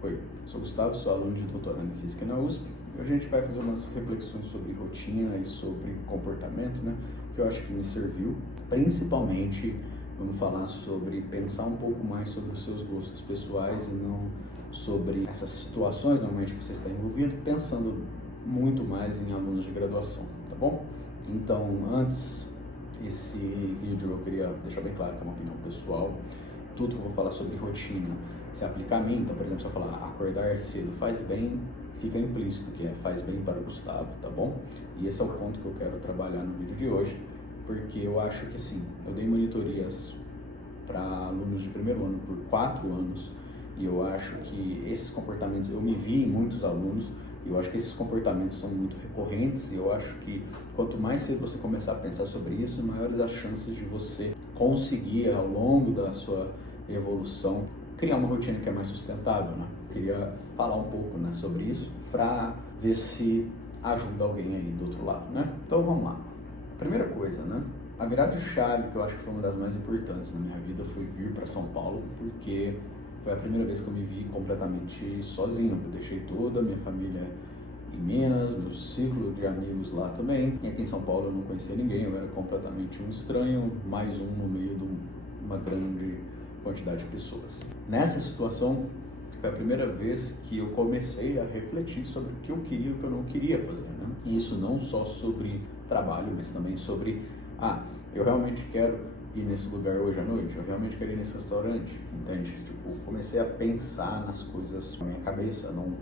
Oi, sou Gustavo, sou aluno de doutorado em Física na USP. E hoje a gente vai fazer umas reflexões sobre rotina e sobre comportamento, que eu acho que me serviu. Principalmente, vamos falar sobre pensar um pouco mais sobre os seus gostos pessoais e não sobre essas situações normalmente que você está envolvido, pensando muito mais em alunos de graduação, tá bom? Então, antes, esse vídeo eu queria deixar bem claro que é uma opinião pessoal. Tudo que eu vou falar sobre rotina se aplica a mim. Então, por exemplo, se eu falar acordar cedo faz bem, fica implícito que faz bem para o Gustavo, tá bom? E esse é o ponto que eu quero trabalhar no vídeo de hoje, porque eu acho que assim, eu dei monitorias para alunos de primeiro ano por 4 anos e eu acho que esses comportamentos, eu me vi em muitos alunos, e eu acho que esses comportamentos são muito recorrentes, e eu acho que quanto mais cedo você começar a pensar sobre isso, maiores as chances de você conseguir, ao longo da sua evolução, criar uma rotina que é mais sustentável, Eu queria falar um pouco, sobre isso, para ver se ajuda alguém aí do outro lado, Então vamos lá. Primeira coisa, a virada de chave, que eu acho que foi uma das mais importantes na minha vida, foi vir para São Paulo, porque foi a primeira vez que eu me vi completamente sozinho. Eu deixei toda a minha família em Minas, meu ciclo de amigos lá também. E aqui em São Paulo eu não conhecia ninguém, eu era completamente um estranho, mais um no meio de uma grande quantidade de pessoas. Nessa situação, foi a primeira vez que eu comecei a refletir sobre o que eu queria e o que eu não queria fazer, E isso não só sobre trabalho, mas também sobre, eu realmente quero ir nesse lugar hoje à noite, eu realmente quero ir nesse restaurante, entende? Comecei a pensar nas coisas na minha cabeça, não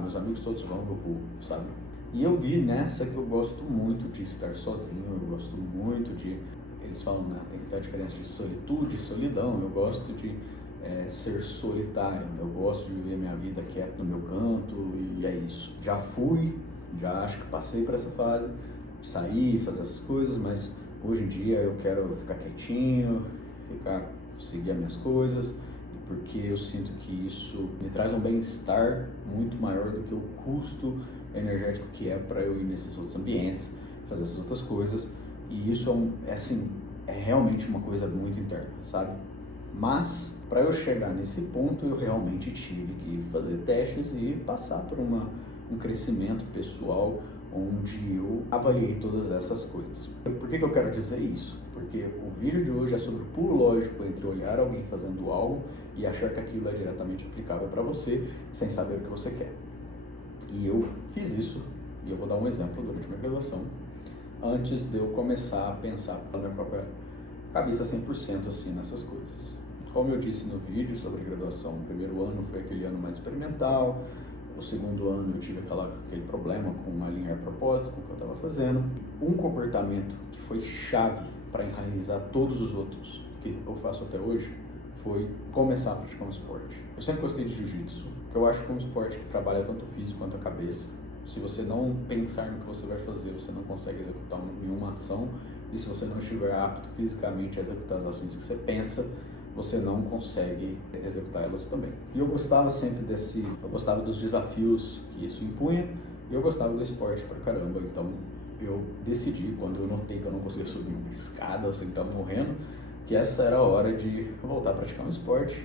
meus amigos todos vão, eu vou, sabe? E eu vi nessa que eu gosto muito de estar sozinho, eu gosto muito de, eles falam, tem que ter a diferença de solitude e solidão, eu gosto de ser solitário, eu gosto de viver minha vida quieto no meu canto, e é isso. Já acho que passei por essa fase, sair, fazer essas coisas, mas hoje em dia eu quero ficar quietinho, seguir as minhas coisas, porque eu sinto que isso me traz um bem-estar muito maior do que o custo energético que é para eu ir nesses outros ambientes, fazer essas outras coisas, e isso é realmente uma coisa muito interna, sabe? Mas, para eu chegar nesse ponto, eu realmente tive que fazer testes e passar por um crescimento pessoal, onde eu avaliei todas essas coisas. Por que eu quero dizer isso? Porque o vídeo de hoje é sobre o pulo lógico entre olhar alguém fazendo algo e achar que aquilo é diretamente aplicável para você, sem saber o que você quer. E eu fiz isso, e eu vou dar um exemplo durante a minha graduação, antes de eu começar a pensar pela minha própria cabeça 100% assim nessas coisas. Como eu disse no vídeo sobre graduação, o primeiro ano foi aquele ano mais experimental, o segundo ano eu tive aquele problema com alinhar propósito, com o que eu estava fazendo. Um comportamento que foi chave para enraizar todos os outros que eu faço até hoje foi começar a praticar um esporte. Eu sempre gostei de jiu-jitsu, porque eu acho que é um esporte que trabalha tanto o físico quanto a cabeça. Se você não pensar no que você vai fazer, você não consegue executar nenhuma ação, e se você não estiver apto fisicamente a executar as ações que você pensa, você não consegue executar elas também. E eu gostava sempre eu gostava dos desafios que isso impunha, e eu gostava do esporte pra caramba. Então eu decidi, quando eu notei que eu não conseguia subir uma escada, tava morrendo, que essa era a hora de voltar a praticar um esporte,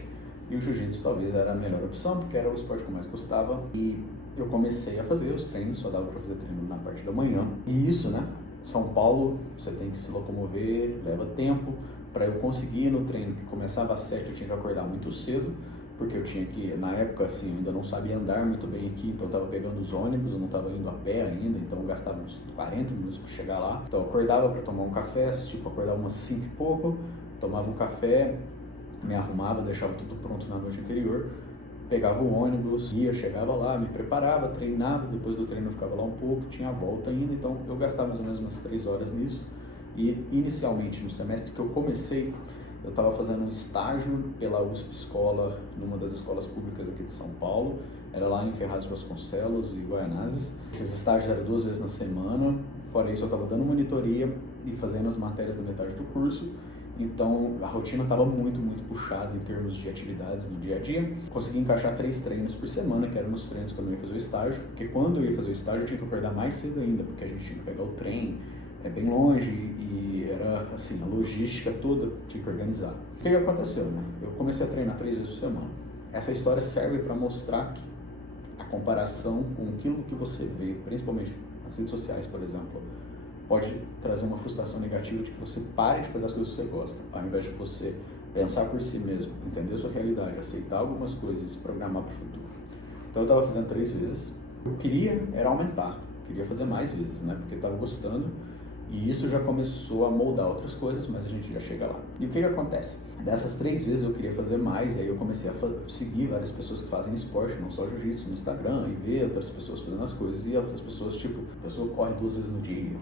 e o jiu-jitsu talvez era a melhor opção, porque era o esporte que eu mais gostava, e eu comecei a fazer os treinos, só dava para fazer treino na parte da manhã, e isso, São Paulo, você tem que se locomover, leva tempo. Para eu conseguir ir no treino que começava às 7, eu tinha que acordar muito cedo, porque eu tinha que, na época assim, eu ainda não sabia andar muito bem aqui, então eu estava pegando os ônibus, eu não estava indo a pé ainda, então eu gastava uns 40 minutos para chegar lá. Então eu acordava para tomar um café, acordava umas 5 e pouco, tomava um café, me arrumava, deixava tudo pronto na noite anterior, pegava o ônibus, chegava lá, me preparava, treinava, depois do treino eu ficava lá um pouco, tinha a volta ainda, então eu gastava mais ou menos umas 3 horas nisso. E inicialmente, no semestre que eu comecei, eu estava fazendo um estágio pela USP Escola, numa das escolas públicas aqui de São Paulo, era lá em Ferraz de Vasconcelos e Guaianazes. Esses estágios eram 2 vezes na semana, fora isso eu estava dando monitoria e fazendo as matérias da metade do curso, então a rotina estava muito, muito puxada em termos de atividades no dia a dia. Consegui encaixar 3 treinos por semana, que eram os treinos que eu não ia fazer o estágio, porque quando eu ia fazer o estágio eu tinha que acordar mais cedo ainda, porque a gente tinha que pegar o trem, é bem longe, e era a logística toda tinha que organizar. O que aconteceu, Eu comecei a treinar 3 vezes por semana. essa história serve para mostrar que a comparação com aquilo que você vê, principalmente nas redes sociais, por exemplo, pode trazer uma frustração negativa de que você pare de fazer as coisas que você gosta, ao invés de você pensar por si mesmo, entender a sua realidade, aceitar algumas coisas e se programar para o futuro. Então eu estava fazendo 3 vezes, eu queria era aumentar, queria fazer mais vezes, né, porque eu estava gostando, e isso já começou a moldar outras coisas, mas a gente já chega lá. E o que acontece? Dessas 3 vezes eu queria fazer mais, e aí eu comecei a seguir várias pessoas que fazem esporte, não só jiu-jitsu, no Instagram, e ver outras pessoas fazendo as coisas, e essas pessoas, tipo, a pessoa corre 2 vezes no dia,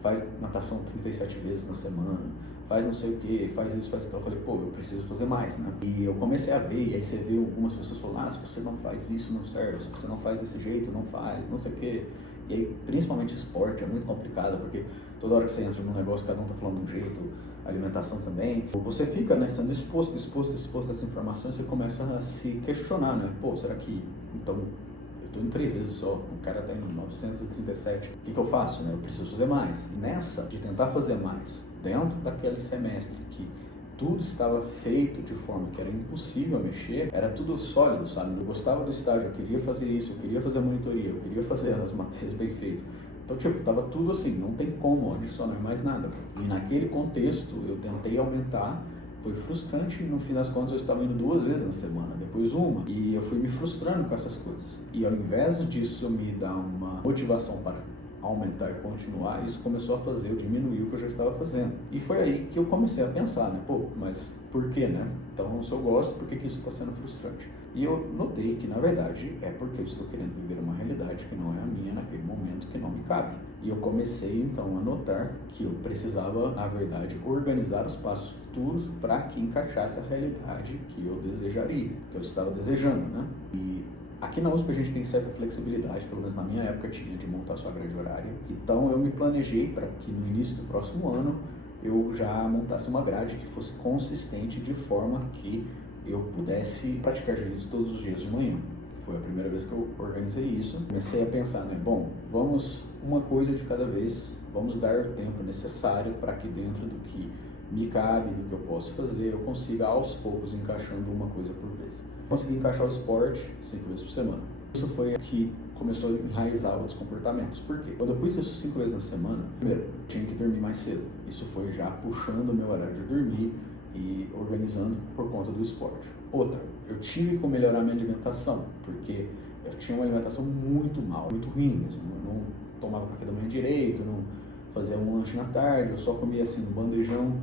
faz natação 37 vezes na semana, faz não sei o que, faz isso, faz aquilo. Eu falei, pô, eu preciso fazer mais, né? E eu comecei a ver, e aí você vê algumas pessoas falando, se você não faz isso, não serve, se você não faz desse jeito, não faz, não sei o que. E aí, principalmente esporte, é muito complicado, porque toda hora que você entra num negócio, cada um tá falando de um jeito, alimentação também. Você fica, né, sendo exposto a essa informação, e você começa a se questionar, né? Pô, será que, então, eu tô indo 3 vezes só, o cara tá indo 937, o que eu faço, né? Eu preciso fazer mais. Nessa, de tentar fazer mais, dentro daquele semestre que tudo estava feito de forma que era impossível mexer, era tudo sólido, sabe? Eu gostava do estágio, eu queria fazer isso, eu queria fazer a monitoria, eu queria fazer as matérias bem feitas. Então, tipo, tava tudo assim, não tem como adicionar mais nada. E naquele contexto, eu tentei aumentar, foi frustrante, e no fim das contas eu estava indo 2 vezes na semana, depois uma, e eu fui me frustrando com essas coisas. E ao invés disso me dar uma motivação para aumentar e continuar, isso começou a fazer eu diminuir o que eu já estava fazendo. E foi aí que eu comecei a pensar, né? Pô, mas por que, né? Então, se eu gosto, por que isso está sendo frustrante? E eu notei que, na verdade, é porque eu estou querendo viver uma realidade que não é a minha naquele momento, que não me cabe. E eu comecei, então, a notar que eu precisava, na verdade, organizar os passos futuros para que encaixasse a realidade que eu desejaria, que eu estava desejando, né? E aqui na USP a gente tem certa flexibilidade, pelo menos na minha época tinha, de montar sua grade horária. Então eu me planejei para que no início do próximo ano eu já montasse uma grade que fosse consistente, de forma que eu pudesse praticar jiu-jitsu todos os dias de manhã. Foi a primeira vez que eu organizei isso. Comecei a pensar, né? Bom, vamos uma coisa de cada vez, vamos dar o tempo necessário para que dentro do que me cabe, do que eu posso fazer, eu consiga aos poucos encaixando uma coisa por vez. Consegui encaixar o esporte 5 vezes por semana. Isso foi o que começou a enraizar outros comportamentos. Por quê? Quando eu pus isso 5 vezes na semana, primeiro, eu tinha que dormir mais cedo. Isso foi já puxando o meu horário de dormir e organizando por conta do esporte. Outra, eu tive que melhorar minha alimentação, porque eu tinha uma alimentação muito mal, muito ruim mesmo. Eu não tomava café da manhã direito, não fazia um lanche na tarde, eu só comia assim no bandejão,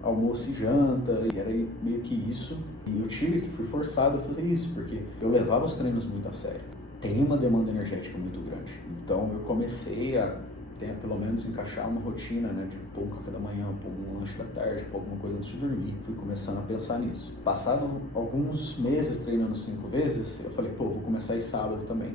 almoço e janta, e era meio que isso. E eu fui forçado a fazer isso, porque eu levava os treinos muito a sério. Tem uma demanda energética muito grande. Então eu comecei a pelo menos encaixar uma rotina, né, de pôr um café da manhã, pôr um lanche da tarde, pôr alguma coisa antes de dormir. Fui começando a pensar nisso. Passado alguns meses treinando 5 vezes, eu falei, pô, vou começar a ir sábado também.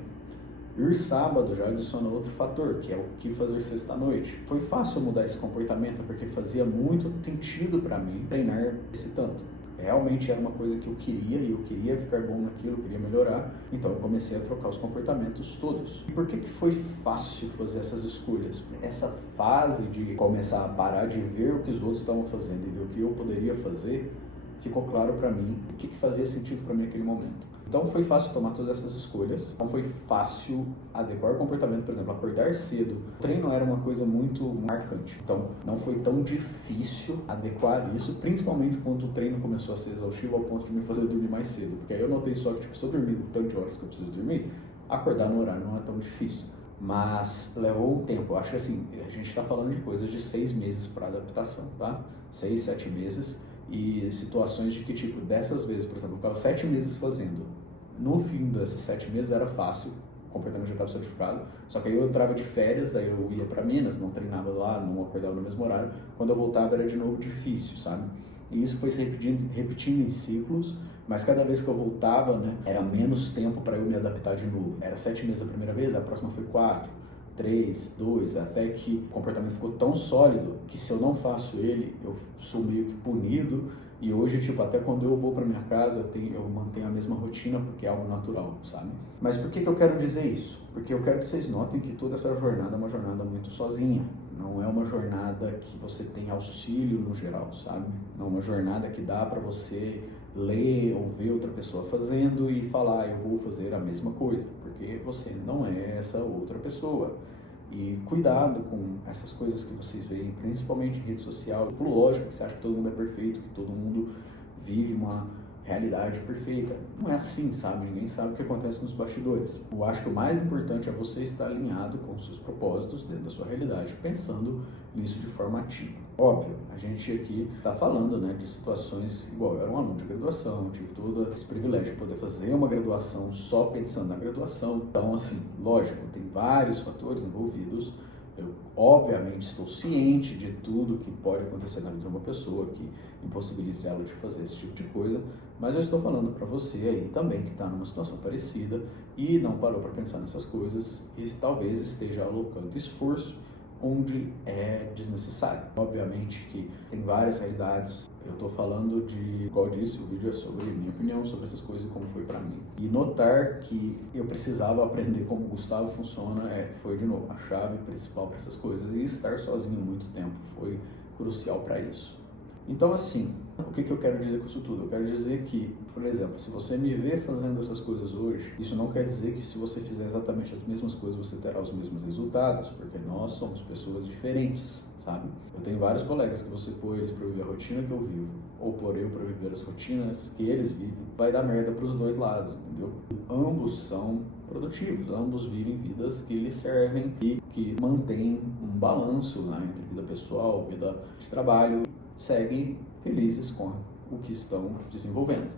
Ir sábado já adicionou outro fator, que é o que fazer sexta-noite. Foi fácil mudar esse comportamento, porque fazia muito sentido para mim treinar esse tanto. Realmente era uma coisa que eu queria, e eu queria ficar bom naquilo, eu queria melhorar. Então eu comecei a trocar os comportamentos todos. E por que foi fácil fazer essas escolhas? Essa fase de começar a parar de ver o que os outros estavam fazendo e ver o que eu poderia fazer, ficou claro para mim o que fazia sentido para mim naquele momento. Então foi fácil tomar todas essas escolhas, não foi fácil adequar o comportamento, por exemplo, acordar cedo. O treino era uma coisa muito marcante, então não foi tão difícil adequar isso, principalmente quando o treino começou a ser exaustivo ao ponto de me fazer dormir mais cedo, porque aí eu notei só que, tipo, se eu dormir o tanto de horas que eu preciso dormir, acordar no horário não é tão difícil. Mas levou um tempo, eu acho que assim, a gente está falando de coisas de 6 meses para adaptação, tá? 6, 7 meses. E situações de que, tipo, dessas vezes, por exemplo, eu ficava 7 meses fazendo. No fim desses 7 meses era fácil, o comportamento já estava solidificado. Só que aí eu entrava de férias, daí eu ia para Minas, não treinava lá, não acordava no mesmo horário. Quando eu voltava era de novo difícil, sabe? E isso foi se repetindo em ciclos, mas cada vez que eu voltava, né, era menos tempo para eu me adaptar de novo. Era 7 meses a primeira vez, a próxima foi 4. 3, 2, até que o comportamento ficou tão sólido que se eu não faço ele, eu sou meio que punido. E hoje, tipo, até quando eu vou para minha casa, eu mantenho a mesma rotina porque é algo natural, sabe? Mas por que eu quero dizer isso? Porque eu quero que vocês notem que toda essa jornada é uma jornada muito sozinha. Não é uma jornada que você tem auxílio no geral, sabe? Não é uma jornada que dá para você ler ou ver outra pessoa fazendo e falar, eu vou fazer a mesma coisa, porque você não é essa outra pessoa. E cuidado com essas coisas que vocês veem, principalmente em rede social. Lógico que você acha que todo mundo é perfeito, que todo mundo vive uma realidade perfeita. Não é assim, sabe? Ninguém sabe o que acontece nos bastidores. Eu acho que o mais importante é você estar alinhado com os seus propósitos dentro da sua realidade, pensando nisso de forma ativa. Óbvio, a gente aqui está falando, né, de situações igual. Eu era um aluno de graduação, tive todo esse privilégio de poder fazer uma graduação só pensando na graduação. Então, assim, lógico, tem vários fatores envolvidos. Eu, obviamente, estou ciente de tudo que pode acontecer na vida de uma pessoa que impossibilita ela de fazer esse tipo de coisa, mas eu estou falando para você aí também que está numa situação parecida e não parou para pensar nessas coisas e talvez esteja alocando esforço onde é desnecessário. Obviamente que tem várias realidades, eu estou falando de, igual eu disse, o vídeo é sobre minha opinião sobre essas coisas e como foi para mim. E notar que eu precisava aprender como o Gustavo funciona foi, de novo, a chave principal para essas coisas. E estar sozinho muito tempo foi crucial para isso. Então, assim, o que eu quero dizer com isso tudo? Eu quero dizer que, por exemplo, se você me vê fazendo essas coisas hoje, isso não quer dizer que se você fizer exatamente as mesmas coisas, você terá os mesmos resultados, porque nós somos pessoas diferentes, sabe? Eu tenho vários colegas que você pôr eles para viver a rotina que eu vivo, ou pôr eu para viver as rotinas que eles vivem, vai dar merda para os dois lados, entendeu? Ambos são produtivos, ambos vivem vidas que lhes servem e que mantêm um balanço, né, entre vida pessoal, vida de trabalho, seguem felizes com o que estão desenvolvendo.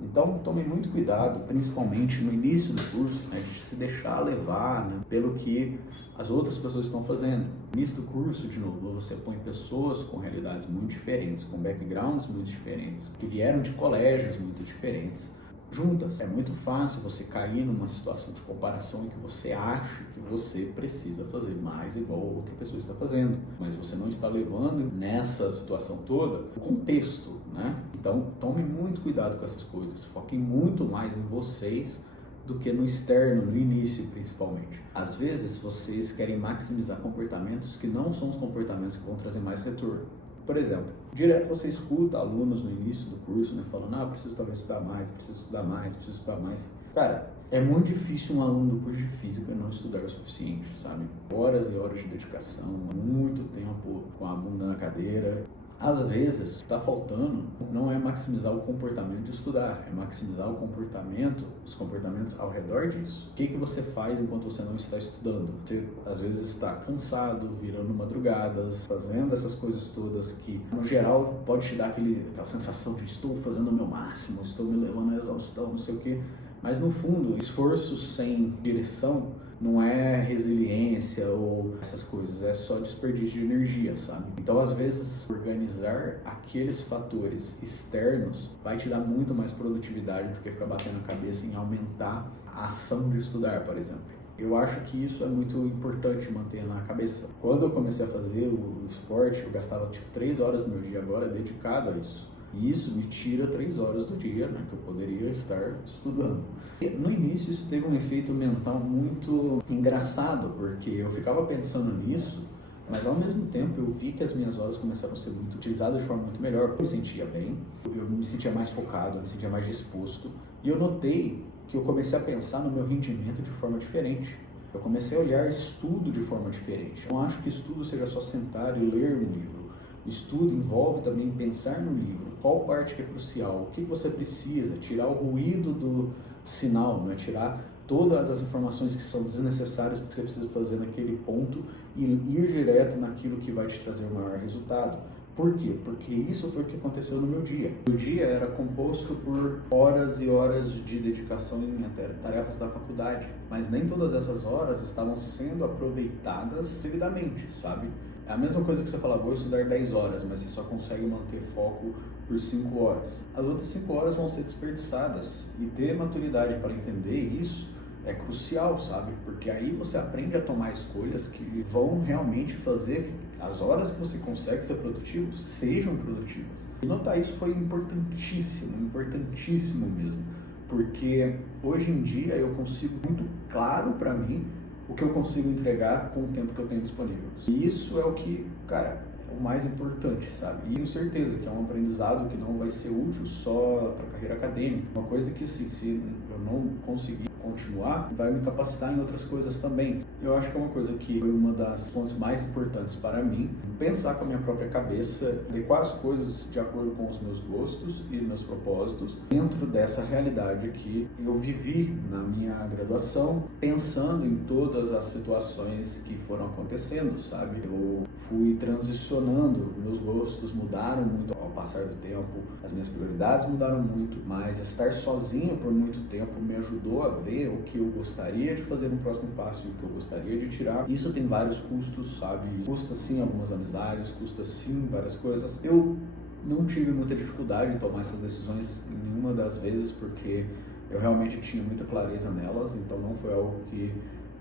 Então, tome muito cuidado, principalmente no início do curso, né, de se deixar levar, né, pelo que as outras pessoas estão fazendo. No início do curso, de novo, você põe pessoas com realidades muito diferentes, com backgrounds muito diferentes, que vieram de colégios muito diferentes, juntas. É muito fácil você cair numa situação de comparação em que você acha que você precisa fazer mais igual a outra pessoa está fazendo, mas você não está levando nessa situação toda o contexto, né? Então, tome muito cuidado com essas coisas, foquem muito mais em vocês do que no externo, no início principalmente. Às vezes, vocês querem maximizar comportamentos que não são os comportamentos que vão trazer mais retorno. Por exemplo, direto você escuta alunos no início do curso, né, falando, preciso talvez estudar mais, preciso estudar mais, preciso estudar mais. Cara, é muito difícil um aluno do curso de física não estudar o suficiente, sabe? Horas e horas de dedicação, muito tempo com a bunda na cadeira. Às vezes, o que está faltando não é maximizar o comportamento de estudar, é maximizar o comportamento, os comportamentos ao redor disso. O que você faz enquanto você não está estudando? Você, às vezes, está cansado, virando madrugadas, fazendo essas coisas todas que, no geral, pode te dar aquela sensação de estou fazendo o meu máximo, estou me levando à exaustão, não sei o quê. Mas, no fundo, esforço sem direção não é resiliência ou essas coisas, é só desperdício de energia, sabe? Então, às vezes, organizar aqueles fatores externos vai te dar muito mais produtividade do que ficar batendo a cabeça em aumentar a ação de estudar, por exemplo. Eu acho que isso é muito importante manter na cabeça. Quando eu comecei a fazer o esporte, eu gastava 3 horas do meu dia agora dedicado a isso. E isso me tira 3 horas do dia, né, que eu poderia estar estudando. E no início isso teve um efeito mental muito engraçado, porque eu ficava pensando nisso, mas ao mesmo tempo eu vi que as minhas horas começaram a ser muito utilizadas de forma muito melhor. Eu me sentia bem, eu me sentia mais focado, eu me sentia mais disposto. E eu notei que eu comecei a pensar no meu rendimento de forma diferente. Eu comecei a olhar estudo de forma diferente. Eu não acho que estudo seja só sentar e ler um livro. O estudo envolve também pensar no livro, qual parte que é crucial, o que você precisa, tirar o ruído do sinal, né? Tirar todas as informações que são desnecessárias porque você precisa fazer naquele ponto e ir direto naquilo que vai te trazer o maior resultado. Por quê? Porque isso foi o que aconteceu no meu dia. O dia era composto por horas e horas de dedicação em tarefas da faculdade, mas nem todas essas horas estavam sendo aproveitadas devidamente, sabe? É a mesma coisa que você falar, vou estudar 10 horas, mas você só consegue manter foco por 5 horas. As outras 5 horas vão ser desperdiçadas. E ter maturidade para entender isso é crucial, sabe? Porque aí você aprende a tomar escolhas que vão realmente fazer que as horas que você consegue ser produtivo sejam produtivas. E notar isso foi importantíssimo, importantíssimo mesmo. Porque hoje em dia eu consigo muito claro para mim o que eu consigo entregar com o tempo que eu tenho disponível. E isso é o que, cara, o mais importante, sabe? E tenho certeza que é um aprendizado que não vai ser útil só para a carreira acadêmica. Uma coisa que se eu não conseguir continuar, vai me capacitar em outras coisas também. Eu acho que é uma coisa que foi uma das pontos mais importantes para mim, pensar com a minha própria cabeça, adequar as coisas de acordo com os meus gostos e meus propósitos, dentro dessa realidade que eu vivi na minha graduação, pensando em todas as situações que foram acontecendo, sabe? Eu fui transicionando, meus gostos mudaram muito ao passar do tempo, as minhas prioridades mudaram muito, mas estar sozinho por muito tempo me ajudou a ver o que eu gostaria de fazer no próximo passo e o que eu gostaria de tirar. Isso tem vários custos, sabe? Custa sim algumas amizades, custa sim várias coisas. Eu não tive muita dificuldade em tomar essas decisões em nenhuma das vezes, porque eu realmente tinha muita clareza nelas, então não foi algo que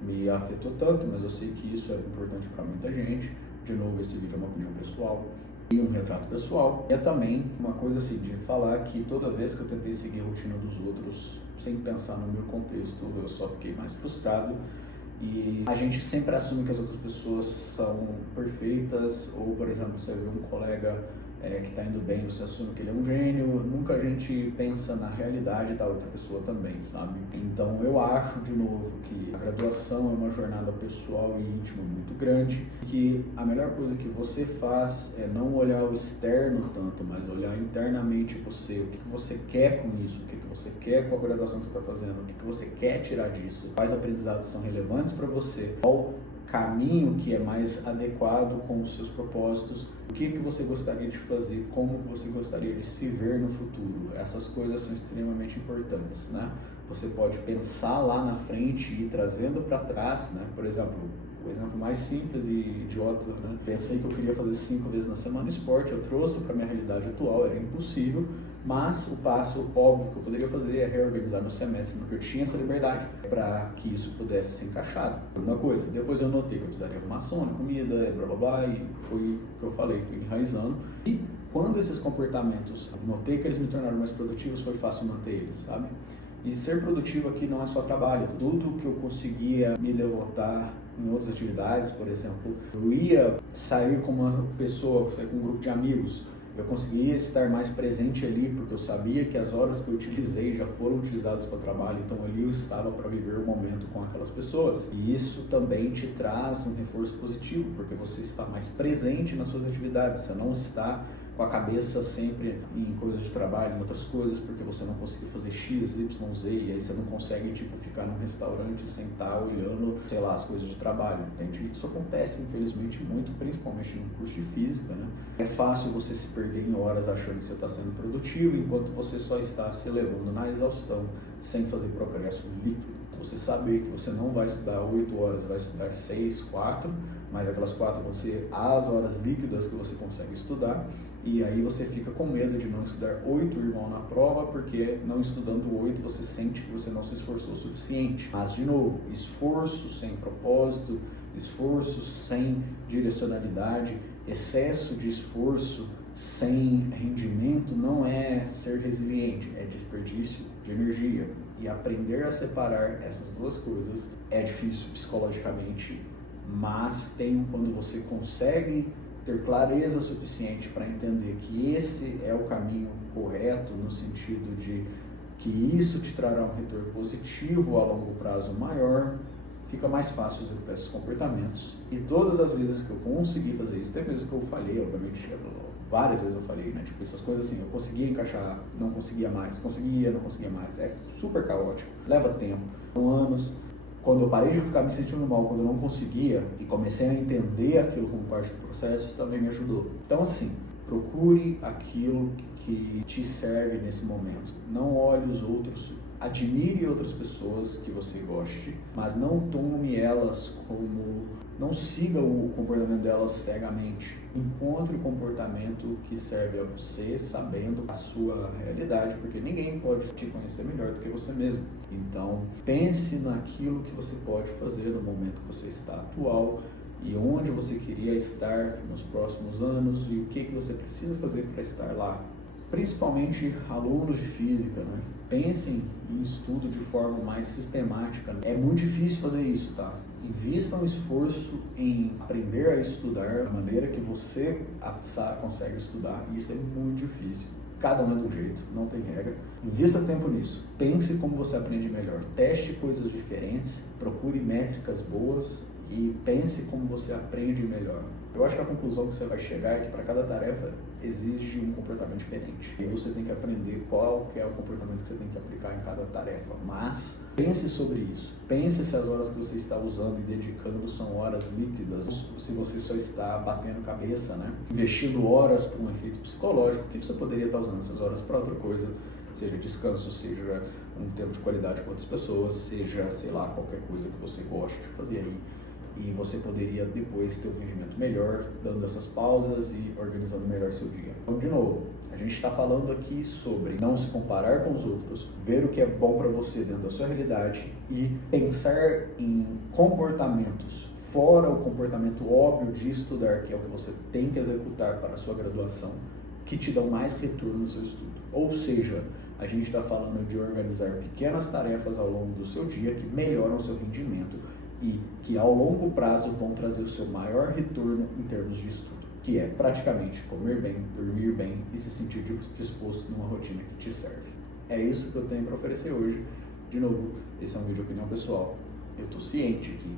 me afetou tanto, mas eu sei que isso é importante para muita gente. De novo, esse vídeo é uma opinião pessoal e um retrato pessoal. É também uma coisa assim, de falar que toda vez que eu tentei seguir a rotina dos outros, sem pensar no meu contexto, eu só fiquei mais frustrado. E a gente sempre assume que as outras pessoas são perfeitas, ou, por exemplo, você vê um colega que está indo bem, você assume que ele é um gênio, nunca a gente pensa na realidade da outra pessoa também, sabe? Então eu acho, de novo, que a graduação é uma jornada pessoal e íntima muito grande, que a melhor coisa que você faz é não olhar o externo tanto, mas olhar internamente você, o que você quer com isso, o que você quer com a graduação que você está fazendo, o que você quer tirar disso, quais aprendizados são relevantes para você, qual caminho que é mais adequado com os seus propósitos, o que você gostaria de fazer, como você gostaria de se ver no futuro. Essas coisas são extremamente importantes, né? Você pode pensar lá na frente e ir trazendo para trás, né? Por exemplo, o exemplo mais simples e idiota, né? Pensei que eu queria fazer 5 vezes na semana esporte, eu trouxe para minha realidade atual, era impossível, mas o passo óbvio que eu poderia fazer é reorganizar meu semestre, porque eu tinha essa liberdade para que isso pudesse ser encaixado. Uma coisa, depois eu notei que eu precisaria arrumar sono, comida, blá blá blá, e foi o que eu falei, fui enraizando. E quando esses comportamentos, eu notei que eles me tornaram mais produtivos, foi fácil manter eles, sabe? E ser produtivo aqui não é só trabalho, tudo que eu conseguia me devotar em outras atividades, por exemplo, eu ia sair com uma pessoa, sair com um grupo de amigos, eu conseguia estar mais presente ali, porque eu sabia que as horas que eu utilizei já foram utilizadas para o trabalho, então ali eu estava para viver o momento com aquelas pessoas. E isso também te traz um reforço positivo, porque você está mais presente nas suas atividades, você não está com a cabeça sempre em coisas de trabalho, em outras coisas, porque você não conseguiu fazer X, Y, Z, e aí você não consegue, tipo, ficar num restaurante, sentar olhando, sei lá, as coisas de trabalho, entende? Isso acontece, infelizmente, muito, principalmente no curso de física, né? É fácil você se perder em horas achando que você está sendo produtivo, enquanto você só está se elevando na exaustão, sem fazer progresso líquido. Você saber que você não vai estudar 8 horas, vai estudar 6, 4, mas aquelas 4 vão ser as horas líquidas que você consegue estudar, e aí você fica com medo de não estudar 8 irmão na prova, porque não estudando 8 você sente que você não se esforçou o suficiente. Mas, de novo, esforço sem propósito, esforço sem direcionalidade, excesso de esforço sem rendimento não é ser resiliente, é desperdício de energia. E aprender a separar essas duas coisas é difícil psicologicamente, mas tem quando você consegue ter clareza suficiente para entender que esse é o caminho correto, no sentido de que isso te trará um retorno positivo a longo prazo maior, fica mais fácil executar esses comportamentos. E todas as vezes que eu consegui fazer isso, tem vezes que eu falhei, obviamente, várias vezes eu falhei, né? Tipo, essas coisas assim, eu conseguia encaixar, não conseguia mais, conseguia, não conseguia mais. É super caótico, leva tempo, são anos. Quando eu parei de ficar me sentindo mal, quando eu não conseguia e comecei a entender aquilo como parte do processo, também me ajudou. Então, assim, procure aquilo que te serve nesse momento. Não olhe os outros, admire outras pessoas que você goste, mas não tome elas como... Não siga o comportamento delas cegamente. Encontre o comportamento que serve a você, sabendo a sua realidade, porque ninguém pode te conhecer melhor do que você mesmo. Então, pense naquilo que você pode fazer no momento que você está atual e onde você queria estar nos próximos anos e o que você precisa fazer para estar lá. principalmente alunos de física, né? Pensem em estudo de forma mais sistemática. É muito difícil fazer isso, tá? Invista um esforço em aprender a estudar da maneira que você consegue estudar. Isso é muito difícil. Cada um é de um jeito, não tem regra. Invista tempo nisso. Pense como você aprende melhor. Teste coisas diferentes, procure métricas boas e pense como você aprende melhor. Eu acho que a conclusão que você vai chegar é que para cada tarefa exige um comportamento diferente. E você tem que aprender qual que é o comportamento que você tem que aplicar em cada tarefa. Mas pense sobre isso. Pense se as horas que você está usando e dedicando são horas líquidas, se você só está batendo cabeça, né? Investindo horas para um efeito psicológico. O que você poderia estar usando essas horas para outra coisa? Seja descanso, seja um tempo de qualidade com outras pessoas, seja, sei lá, qualquer coisa que você goste de fazer aí. E você poderia depois ter um rendimento melhor, dando essas pausas e organizando melhor seu dia. Então, de novo, a gente está falando aqui sobre não se comparar com os outros, ver o que é bom para você dentro da sua realidade e pensar em comportamentos fora o comportamento óbvio de estudar, que é o que você tem que executar para a sua graduação, que te dão mais retorno no seu estudo. Ou seja, a gente está falando de organizar pequenas tarefas ao longo do seu dia que melhoram o seu rendimento e que ao longo prazo vão trazer o seu maior retorno em termos de estudo, que é praticamente comer bem, dormir bem e se sentir disposto numa rotina que te serve. É isso que eu tenho para oferecer hoje. De novo, esse é um vídeo de opinião pessoal. Eu estou ciente que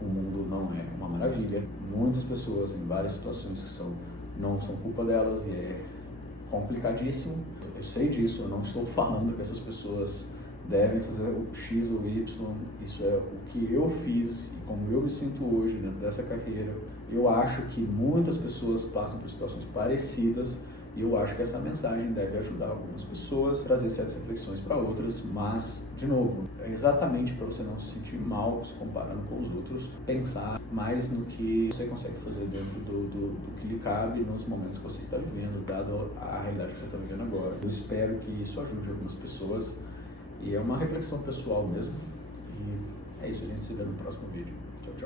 o mundo não é uma maravilha. Muitas pessoas em várias situações que não são culpa delas e é complicadíssimo. Eu sei disso, eu não estou falando que essas pessoas devem fazer o X ou Y, isso é o que eu fiz e como eu me sinto hoje dentro dessa carreira. Eu acho que muitas pessoas passam por situações parecidas e eu acho que essa mensagem deve ajudar algumas pessoas, trazer certas reflexões para outras, mas, de novo, é exatamente para você não se sentir mal se comparando com os outros, pensar mais no que você consegue fazer dentro do que lhe cabe nos momentos que você está vivendo, dado a realidade que você está vivendo agora. Eu espero que isso ajude algumas pessoas. E é uma reflexão pessoal mesmo. E é isso, a gente se vê no próximo vídeo. Tchau, tchau.